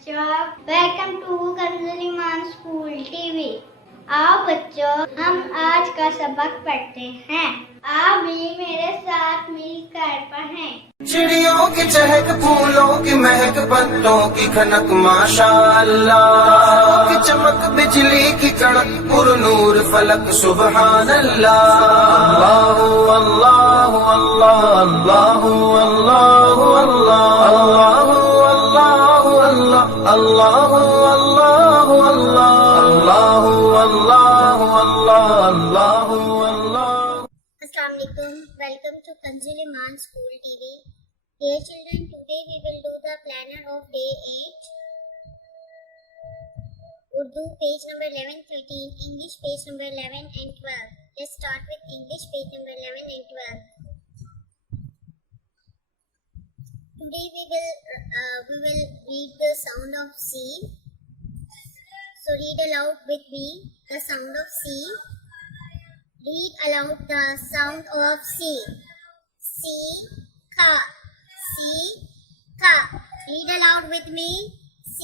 बच्चों, welcome to कंज ईमान स्कूल टीवी। आओ बच्चों, हम आज का सबक पढ़ते हैं। आप भी मेरे साथ मिलकर पढ़ें। चिड़ियों की चहक, फूलों की महक, पत्तों की खनक, माशाअल्लाह की चमक, बिजली की कड़क, पुरनूर फलक, सुबहान अल्लाह। अल्लाह अल्लाह अल्लाह अल्लाह अल्लाह अल्लाह अल्लाह अल्लाह अल्लाह अल्लाह अल्लाह अल्लाह अल्लाह। Assalamu alaikum. Welcome to Kanz Iman School TV. Dear children, today we will do the planner of day 8. Urdu page number 11, 13, English page number 11 and 12. Let's start with English page number 11 and 12. Today we will read the sound of C. So read aloud with me the sound of C. Read aloud the sound of C. C, ka, C, ka. Read aloud with me. C,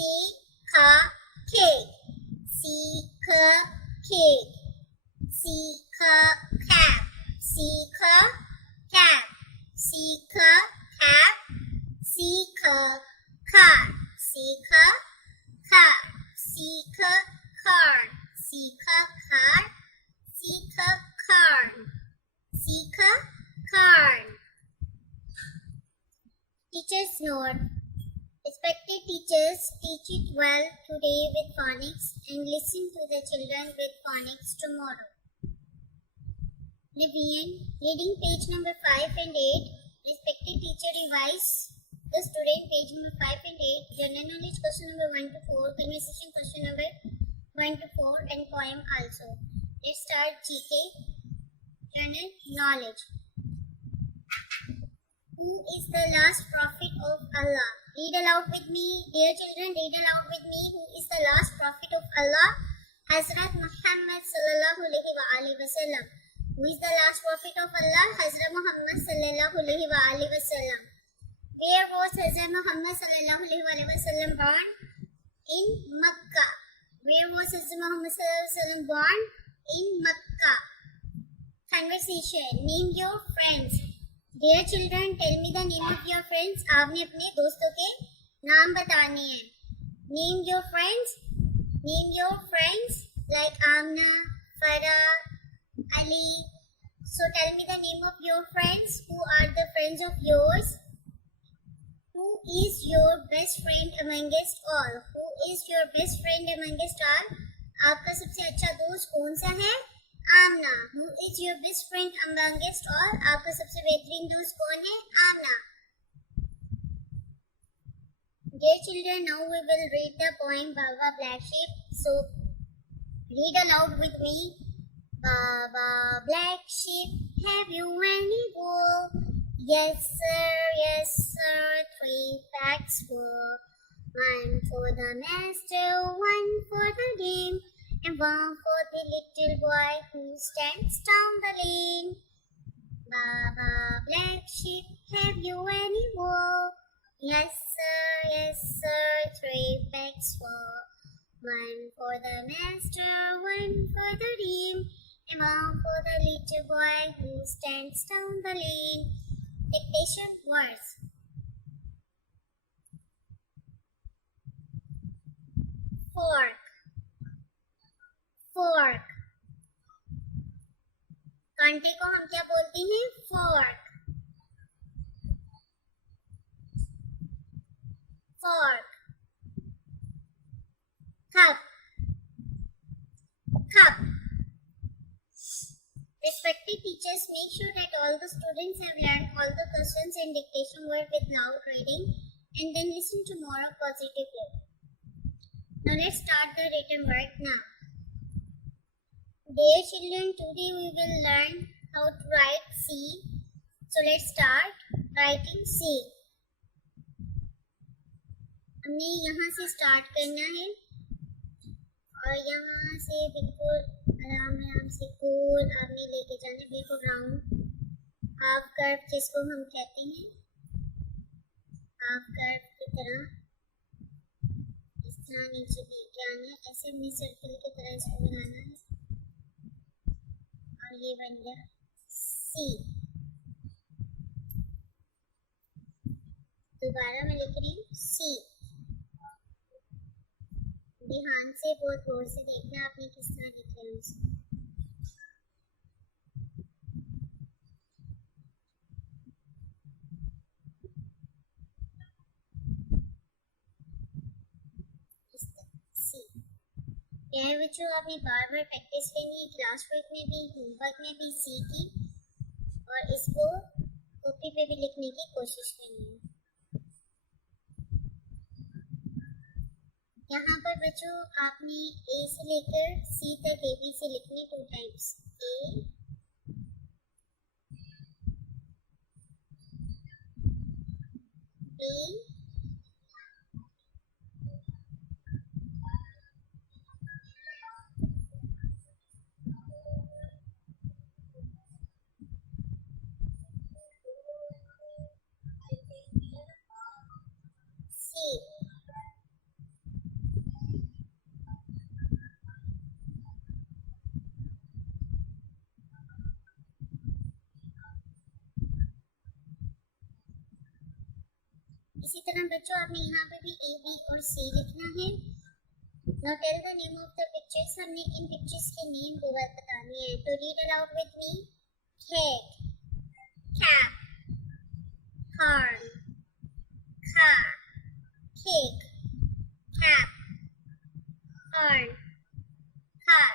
ka, cake. C, ka, cake. C, ka, cap. C, ka, cap. C, ka, cap. C, ka, car. C, ka, car. C, ka, car. C, ka, car. C, ka, car. C, ka, car. Teacher's note. Respected teachers, teach it well today with phonics and listen to the children with phonics tomorrow. Reading page number 5 and 8. Respected teacher, revise the student page number 5 and 8. General knowledge question number 1 to 4. Conversation question number 1 to 4 and poem also. Let's start GK. General knowledge. Who is the last prophet of Allah? Read aloud with me. Dear children, read aloud with me. Who is the last prophet of Allah? Hazrat Muhammad sallallahu alaihi wasallam. Who is the last prophet of Allah? Hazrat Muhammad sallallahu alaihi wasallam. Where was Hazrat Muhammad sallallahu alaihi wasallam born? In Makkah. Where was Hazrat Muhammad sallallahu alaihi wasallam born? In Makkah. Conversation. Name your friends. Dear children, tell me the name of your friends. आपने अपने दोस्तों के नाम बताने हैं. Name your friends. Name your friends like Amna, Farah, Ali. So tell me the name of your friends. Who are the friends of yours? Who is your best friend amongst all? Who is your best friend amongst all? आपका सबसे अच्छा दोस्त कौन सा है? Amna. Who is your best friend amongst all? आपका सबसे बेहतरीन दोस्त कौन है? Amna. Dear children, now we will read the poem Baba Black Sheep. So read aloud with me. Baba Black Sheep, have you any wool? Yes sir, 3 packs full. 1 for the master, 1 for the dame, and 1 for the little boy who stands down the lane. Baba Black Sheep, have you any wool? Yes sir, 3 packs full. 1 for the master, 1 for the dame, and 1 for the little boy who stands down the lane. Dictation words. Fork. Fork. कांटे को हम क्या बोलते हैं? Fork. Fork. Cup. Cup. Respected teachers, make sure that all the students have learned all the questions and dictation word with loud reading and then listen tomorrow positively. Now let's start the written work now. Dear children, today we will learn how to write C. So let's start writing C. हमने यहाँ से start करना है और यहाँ से बिल्कुल आराम से गोल आपने लेके जाना है, बिल्कुल राउंड हाफ कर्व जिसको हम कहते हैं, हाफ कर्व की तरह इतना नीचे लेके आना है, ऐसे मिनी सर्कल की तरह इसको बनाना है और ये बन गया सी। दोबारा मैं लिख रही हूँ सी। ध्यान से बहुत गौर से देखना आपने किस तरह लिख रहे हैं उसे। यह बच्चों आपने बार बार प्रैक्टिस करनी है, क्लास वर्क में भी होमवर्क में भी सी की, और इसको कॉपी पे भी लिखने की कोशिश करनी है। यहाँ पर बच्चों आपने ए से लेकर सी तक ABC लिखनी 2 टाइम्स, ए बी सी। इसी तरह बच्चों आपने यहाँ पे भी ए बी और सी लिखना है। Now tell the name of the pictures. हमने इन पिक्चर्स के नेम को बतानी है, तो read aloud with me. Cake, cap, horn, car, cake, cap, horn, car.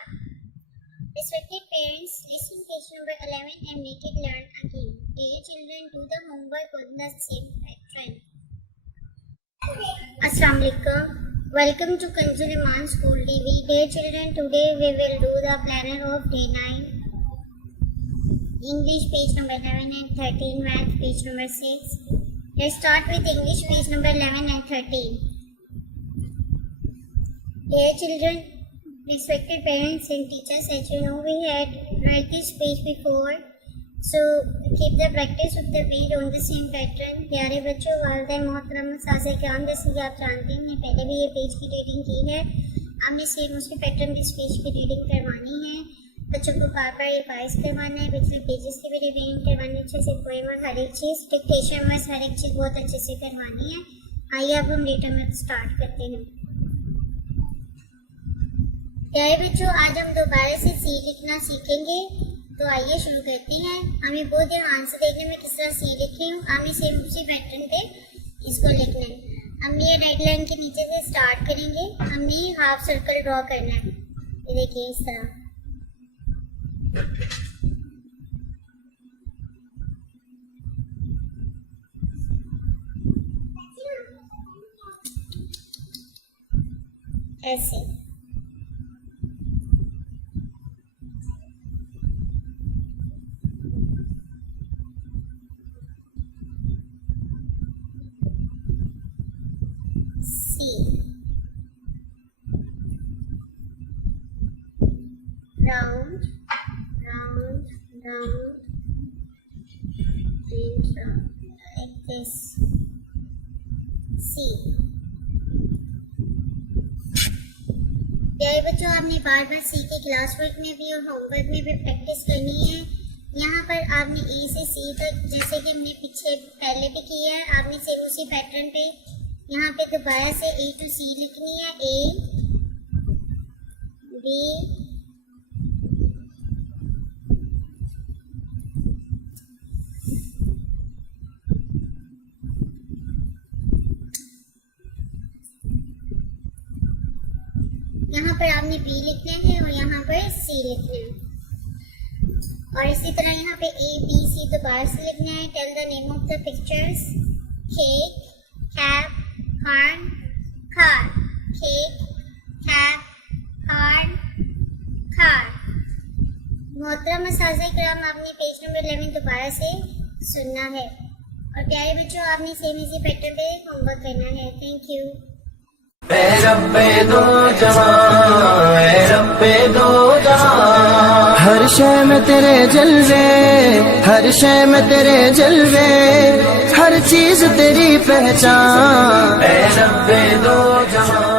Respected parents, listen page number 11 and make it learn again. Dear children, do the homework on the same pattern. Assalamu alaikum. Welcome to Kanz Iman School TV. Dear children, today we will do the planner of day 9. English page number 11 and 13, Math page number 6. Let's start with English page number 11 and 13. Dear children, respected parents and teachers, as you know we had read this page before, so keep the practice of the page on the same pattern. प्यारे बच्चों, वालिदैन मोहतरम साज़े किराम, जैसे कि आप जानते हैं पहले भी ये पेज की रीडिंग की है, हमने सेम उसी पैटर्न में इस पेज की रीडिंग करवानी है। बच्चों को बार बार रिवाइज करवाना है, पिछले पेजेस की भी रिवीजन करवानी है अच्छे से, पोएम और हर एक चीज़, डिक्टेशन में हर एक चीज़ बहुत अच्छे से करवानी है। आइए अब हम रीडर में स्टार्ट करते हैं। प्यारे बच्चों, आज हम दोबारा से सी लिखना सीखेंगे, तो आइए शुरू करते हैं। हमें बहुत ध्यान से देखने में किस तरह सी लिख रही हूँ, हमें सेम उसी पैटर्न पे इसको लिखना है। हमने ये रेड लाइन के नीचे से स्टार्ट करेंगे, हमने हाफ सर्कल ड्रॉ करना है, ये देखिए इस तरह। ऐसे round, round, round, and round, like this. C. प्यारे बच्चों, आपने बार बार सी के क्लास वर्क में भी और होमवर्क में भी प्रैक्टिस करनी है। यहाँ पर आपने ए से सी तक, जैसे कि हमने पीछे पहले भी किया है, आपने सेम उसी पैटर्न पे यहाँ पे दोबारा से ए टू सी लिखनी है। ए बी यहाँ पर आपने बी लिखना है और यहाँ पर सी लिखना है, और इसी तरह यहाँ पे ए बी सी दोबारा से लिखना है। Tell the name of the pictures. Cake, cap, horn, car. Cake, cap, horn, car. मोहतरम असातिज़ा किराम, आपने पेज नंबर 11 दोबारा से सुनना है, और प्यारे बच्चों आपने सेम इसी पैटर्न पे होमवर्क करना है। Thank you. ऐ रब्बे दो जहां, ऐ रब्बे दो जहां, हर शय में तेरे जलवे, हर शय में तेरे जलवे, हर चीज तेरी पहचान। ऐ रब्बे दो जहां।